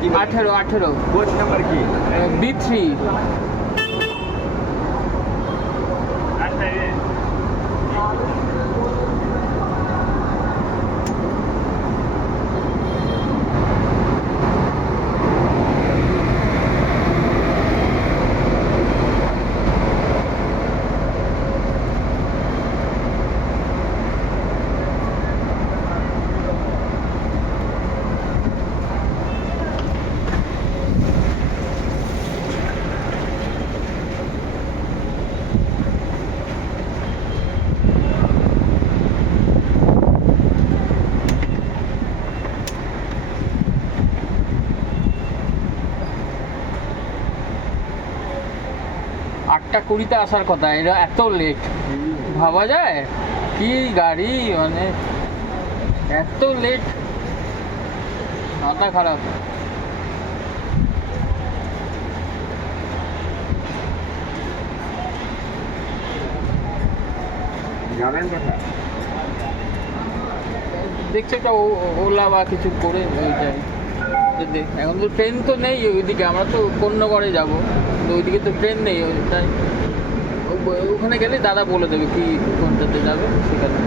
কি 18 coach number কি? B3। আটটা কুড়িতে আসার কথা, এটা এত লেট ভাবা যায়? কি গাড়ি, মানে এত লেট, মাথা খারাপ। যাবেন কোথায়? দেখছি একটা ওলা বা কিছু করে ওইটাই। এখন তো ট্রেন তো নেই ওইদিকে, আমরা তো কন্যাগড়ে যাবো, তো ওইদিকে তো ট্রেন নেই, ওইটাই ওখানে গেলে দাদা বলে দেবে কি কোনটাতে যাবে সেখানে।